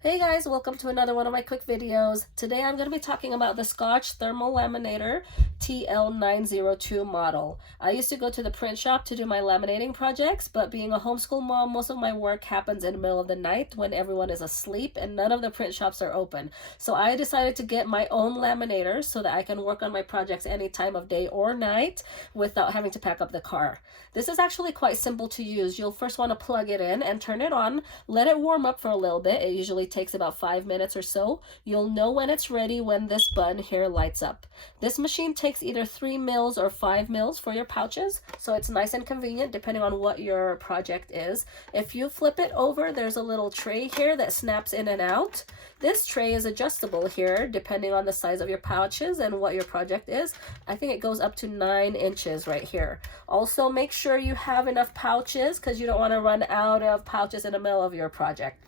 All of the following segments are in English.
Hey guys, welcome to another one of my quick videos. Today I'm going to be talking about the Scotch Thermal Laminator TL902 model. I used to go to the print shop to do my laminating projects, but being a homeschool mom, most of my work happens in the middle of the night when everyone is asleep and none of the print shops are open. So I decided to get my own laminator so that I can work on my projects any time of day or night without having to pack up the car. This is actually quite simple to use. You'll first want to plug it in and turn it on. Let it warm up for a little bit. It usually takes about 5 minutes or so. You'll know when it's ready when this button here lights up. This machine takes either 3 mils or 5 mils for your pouches, so it's nice and convenient depending on what your project is. If you flip it over, there's a little tray here that snaps in and out. This tray is adjustable here depending on the size of your pouches and what your project is. I think it goes up to 9 inches right here. Also, make sure you have enough pouches because you don't want to run out of pouches in the middle of your project.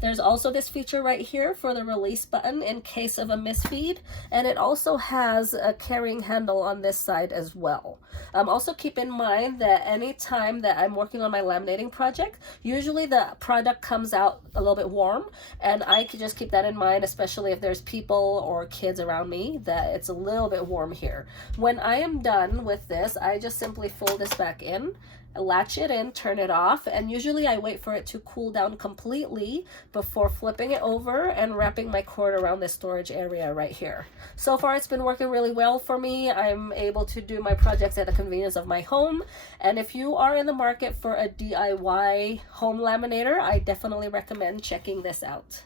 There's also this feature right here for the release button in case of a misfeed, and it also has a carrying handle on this side as well. Also keep in mind that any time that I'm working on my laminating project, usually the product comes out a little bit warm, and I can just keep that in mind, especially if there's people or kids around me, that it's a little bit warm here. When I am done with this, I just simply fold this back in, latch it in, turn it off, and usually I wait for it to cool down completely before flipping it over and wrapping my cord around the storage area right here. So far it's been working really well for me. I'm able to do my projects at the convenience of my home, and if you are in the market for a DIY home laminator, I definitely recommend checking this out.